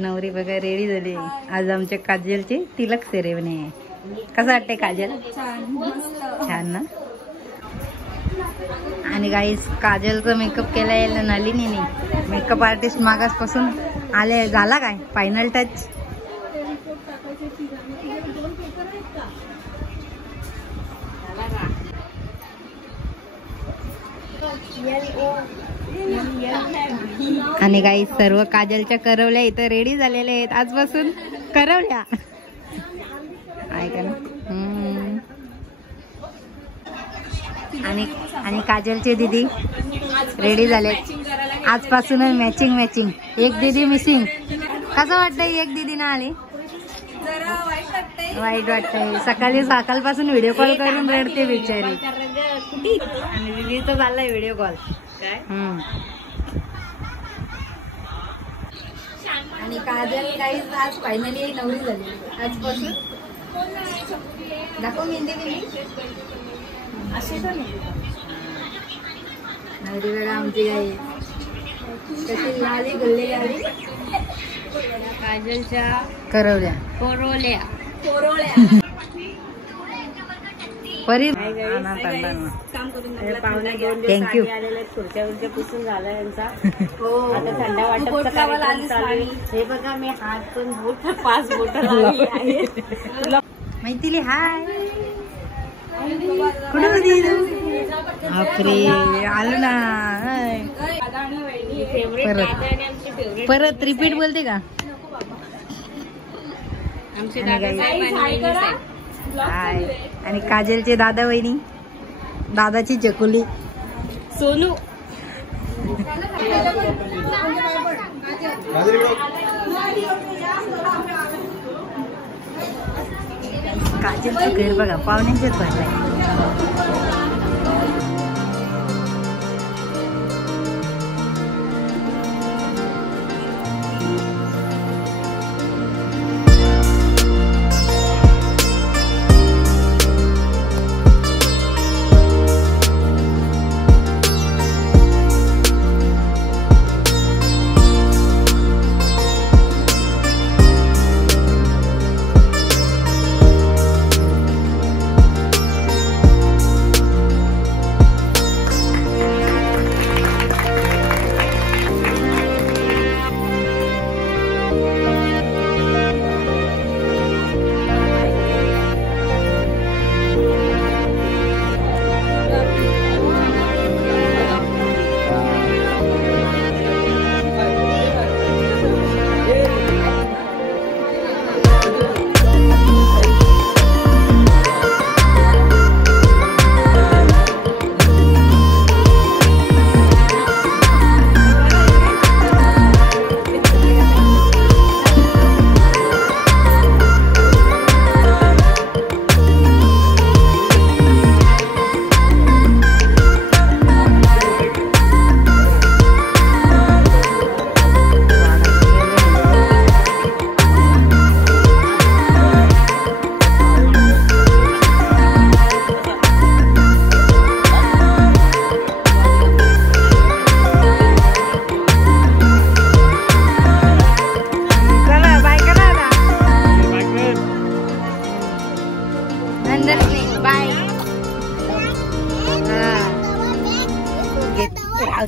नवरी बघा रेडी झाली। आज आमच्या काजलची तिलक सेरेमनी आहे। कसं वाटतंय काजल? छान ना। आणि गाईस काजलचा मेकअप केलाय नलिनीने। मेकअप आर्टिस्ट मागासपासून आले। झाला काय फायनल टच? आणि काही सर्व काजलच्या करवल्या इथं रेडी झालेल्या आहेत आजपासून। करवल्या ऐका ना। आणि काजलचे दीदी रेडी झाले आजपासून मॅचिंग। एक दीदी मिसिंग। कसं वाटतंय एक दीदी ना आली? वाईट वाटतंय। सकाळपासून व्हिडिओ कॉल करून रडते बिचारी। आणि दीदीचा चाललाय व्हिडिओ कॉल। आणि काजल काही आज फायनली नवरी झाली आजपासून। दाखव मेहंदी केली असे तर नवरी बघा आमची गाई कशी लाली गल्ली आली। काजलच्या करवल्या परी थँक्यू। खुर्च्या पुसून झालं यांचा। आता थंडा वाटत। हे बघा मी हात पण 5 बोट लावली आहे। तुला मैथिली हाय कुठे होती? बापरे आलो ना। परत रिपीट बोलते का? आमचे दादा हाय। आणि काजलचे दादा वहिनी दादाची चकुली सोनू। काजलचं घर बघा पाहुण्यांचेच भरलंय।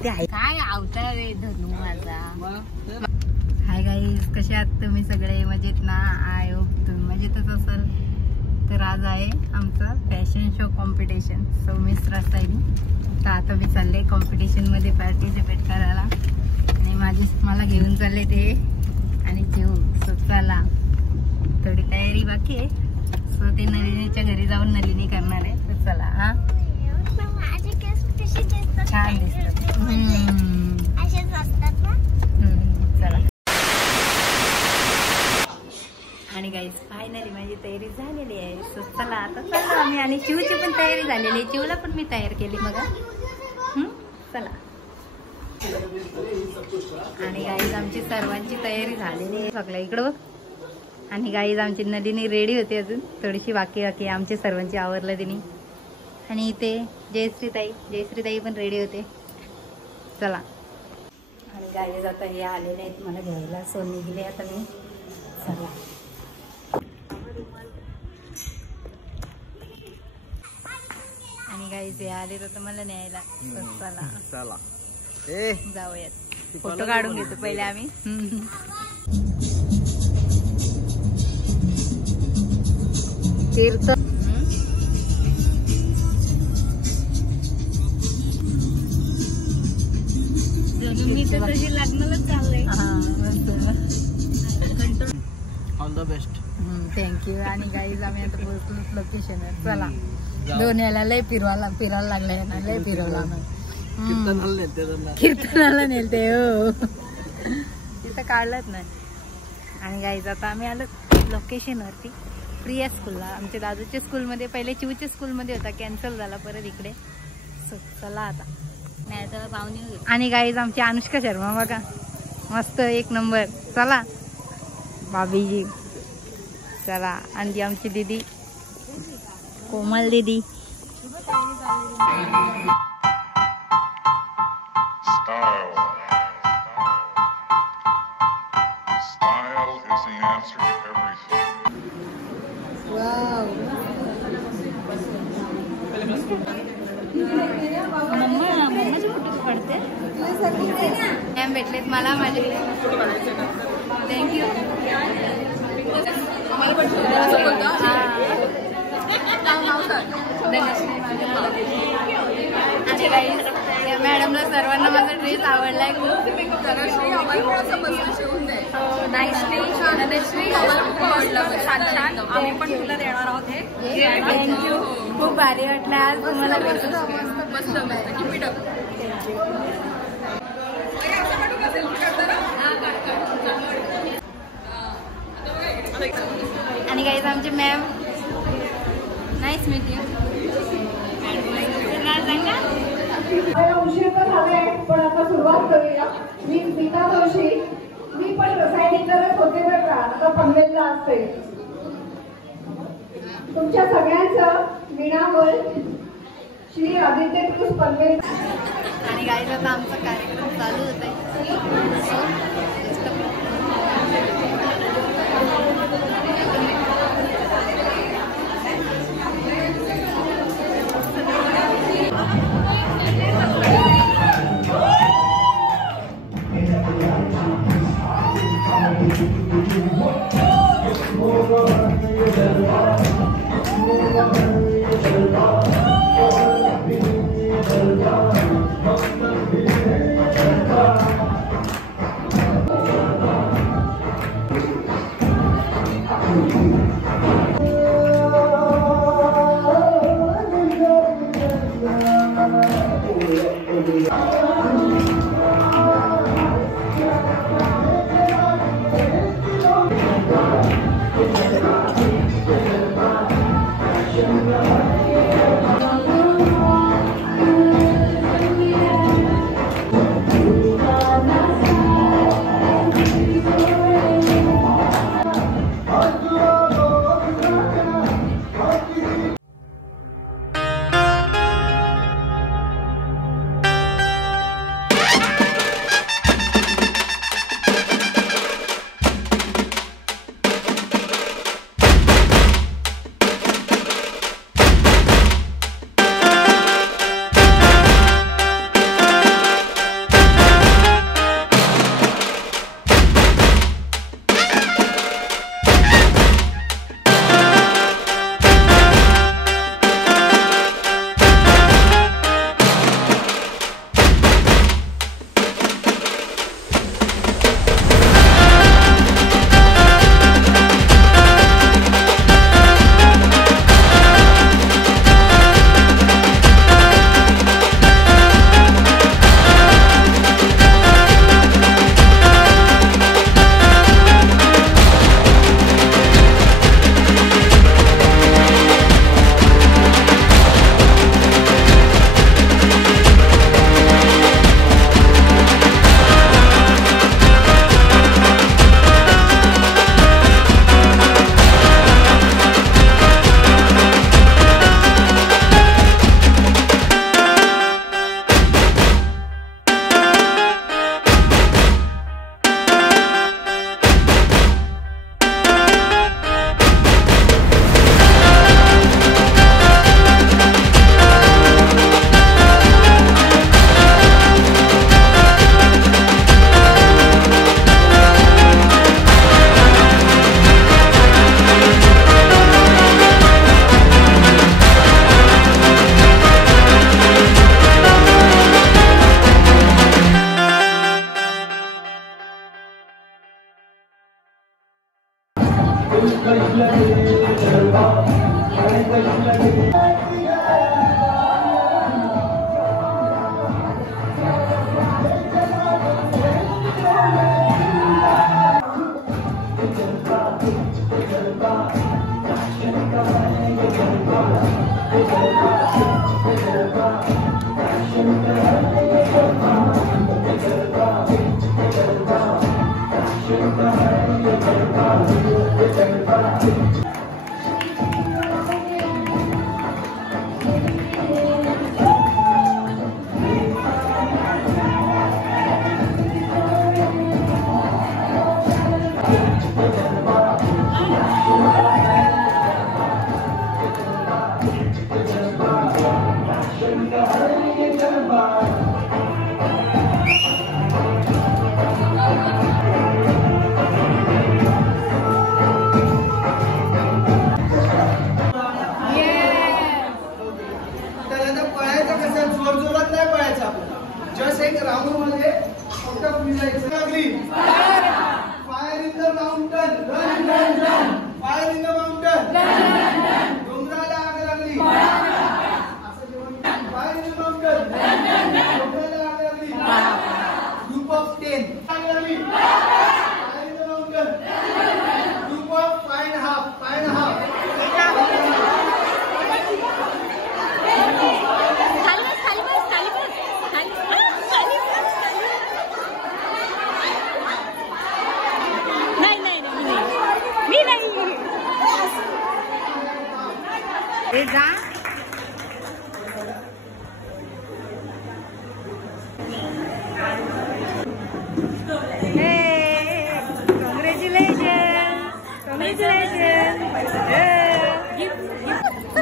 काय आवता रे धनू माझा। हाय गाईज कसे आहात तुम्ही सगळे? मजेत ना? आय होप तुम्ही मजेतच असाल। तर आज आहे आमचं fashion show competition. So miss रसाईनी तर आता मी चालले कॉम्पिटिशन मध्ये पार्टिसिपेट करायला। आणि मला घेऊन चालले ते आणि जीव। सो चला थोडी तयारी बाकी आहे। सो ते नलिनीच्या घरी जाऊन नलिनी करणार आहे। तर चला हा छान दिसतात। चला। आणि गाईस फायनली माझी तयारी झालेली आहे। सो चला आता चला आम्ही। आणि शिवची पण तयारी झालेली आहे। शिवला पण मी तयार केली बघा। चला। आणि गाईज आमची सर्वांची तयारी झालेली आहे सगळ्या इकडं बघ। आणि गाईज आमची नलिनी रेडी होती अजून थोडीशी बाकी आमची सर्वांची आवरलं तिने। आणि इथे जयश्रीताई पण रेडी होते। चला आणि गाईज आता हे आलेले आहेत मला घ्यायला. सो निघले आता मी. चला आणि गाईज हे आले तर मला न्यायला. चला चला जाऊयात. फोटो काढून घेतो पहिले आम्ही. तीर्थ मी तर तशी लग्नालाच चाललंय. All the best. थँक्यू. आणि गाईज आम्ही आता पोहोचलो लोकेशनवर. चला दोन्हीला लय फिरायला लागलाय ना. लय फिरवला आम्ही. कीर्तनाला नेलते हो. तिथं काढलंच नाही. आणि गाईज आता आम्ही आलो लोकेशनवरती प्रिया स्कूलला. आमच्या दादूच्या स्कूलमध्ये पहिले चिवच्या स्कूलमध्ये होता, कॅन्सल झाला परत इकडे. सो चला आता. नाही तर पाहुणे. आणि गाईज आमची अनुष्का शर्मा बघा मस्त एक नंबर. चला भाभीजी. चला आणि आमची दीदी कोमल दीदी. Style is the answer to everything. मम्माचे फोटो काढते. मॅम भेटलेत मला माझे. थँक्यू. मॅडमला सर्वांना माझा ड्रेस आवडलाय खूप. आम्ही पण तुला देणार आहोत हे. थँक्यू. खूप भारी वाटलं आज तुम्हाला. आणि गाईज आमचे मॅम. Nice meet you. उशीर तर झालाय पण आता सुरुवात करूया. मी स्मिता जोशी. मी पण रसायनिक करत होते बरं का. आता पनवेलला असते. तुमच्या सगळ्यांचं विणामूल श्री आदित्य क्रूज पनवेल. आणि गाईज आता आमचा कार्यक्रम चालू होत आहे.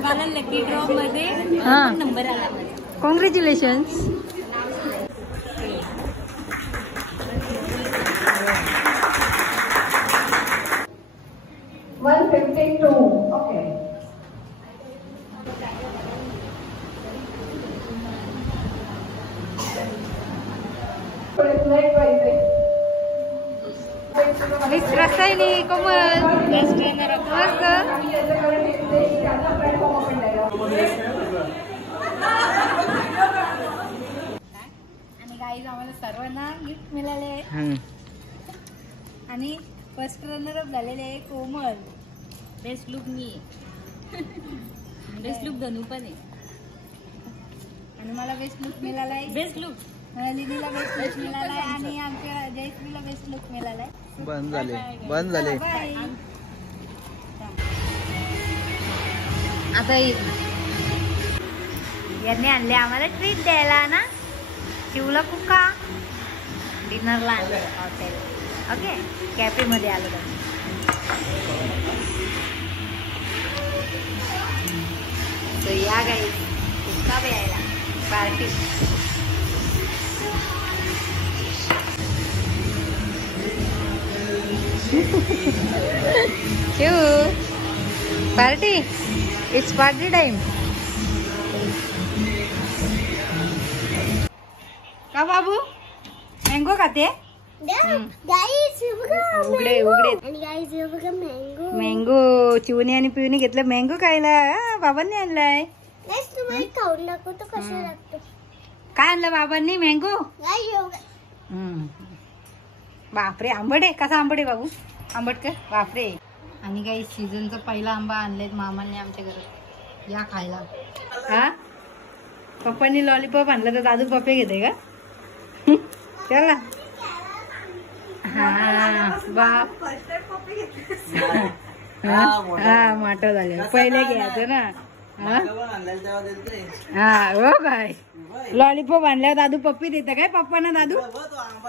मला लकी ड्रॉ मध्ये नंबर आला. कॉंग्रॅच्युलेशन्स. ओके. मिस रसायनी कोमल आणि गाईज आम्हाला सर्वांना गिफ्ट मिळाले आणि फर्स्ट रनर अप झालेले आहे कोमल. बेस्ट लुक मी बेस्ट लुक धनू पण आहे आणि मला बेस्ट लुक मिळालाय. बेस्ट लुक लिलीला बेस्ट लुक मिळालाय आणि आमच्या जयश्रीला बेस्ट लुक मिळालाय. बंद झाले. आता यांनी आणले आम्हाला ट्रीट द्यायला ना. शिवला कुका डिनरला आणलं हॉटेल. ओके कॅफे मध्ये आलो. तर या गाईज कुका प्यायला party. Shiv party. It's party time. का बाबू मँगो खाते. उघडे मँगो चिवणी आणि पिवणी घेतलं मँगो खायला. बाबांनी आणलाय. खाऊन दाखवतो कसं लागतो. काय आणलं बाबांनी मँगो. बापरे आंबट आहे. कसा आंबट आहे बाबू. आंबट कर बापरे. आणि काही सीझनचा पहिला आंबा आणलेत मामांनी आमच्या घरात. या खायला. हा पप्पांनी लॉलीपॉप आणलं तर दादू पप्पे घेते का. चला हा बाप हा मोठं झाले पहिले घ्यायचं ना. हा हो काय लॉलीपॉप आणल्यावर दादू पप्पी देतं काय पप्पांना दादू.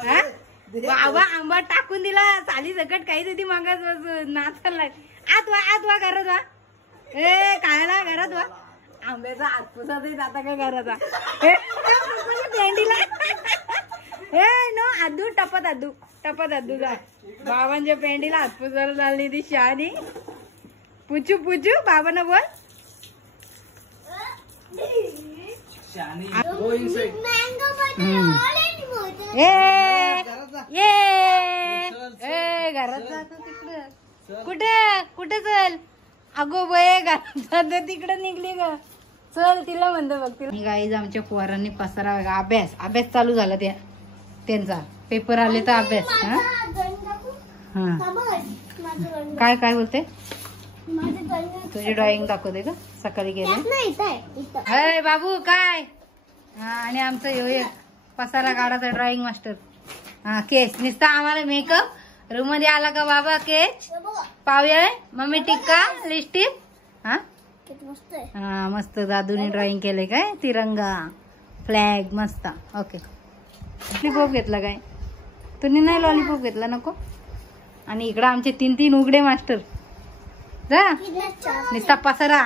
हा बाबा आंबा टाकून दिला. चाली सकट काही होती मागास नाचायला. आत वा घरात वा. ए खायला घरात वा. आंब्याचा हातपुसा देत आता काय घराचा पेंडीला. ए नो आदू टपत आदू जा. बाबांच्या पेंडीला हातपुसाला झाली ती शहाणी. पुचू बाबांना बोल. घरात जातो तिकडं. कुठे चल. अगो बये घरात तिकडे निघली ग. चल तिला म्हणतो बघ तिला. गाईज आमच्या पोरांनी पसारा अभ्यास चालू झाला त्यांचा. पेपर आले तर अभ्यास. काय बोलते. तुझी ड्रॉइंग दाखवते का सकाळी गेले. बाबू काय हा आणि आमचं यो एक पसारा काढाचा ड्रॉइंग मास्टर. हा केस नुसता आम्हाला मेकअप रूम मध्ये आला का बाबा केस पावया मम्मी टिक्का लिपस्टिक. हा हा मस्त दादूने ड्रॉइंग केले काय तिरंगा फ्लॅग मस्त. ओके लॉलीपॉप घेतला काय तुम्ही नाही लॉलीपॉप घेतला नको. आणि इकडं आमचे 3 उघडे मास्टर जा नुसता पसारा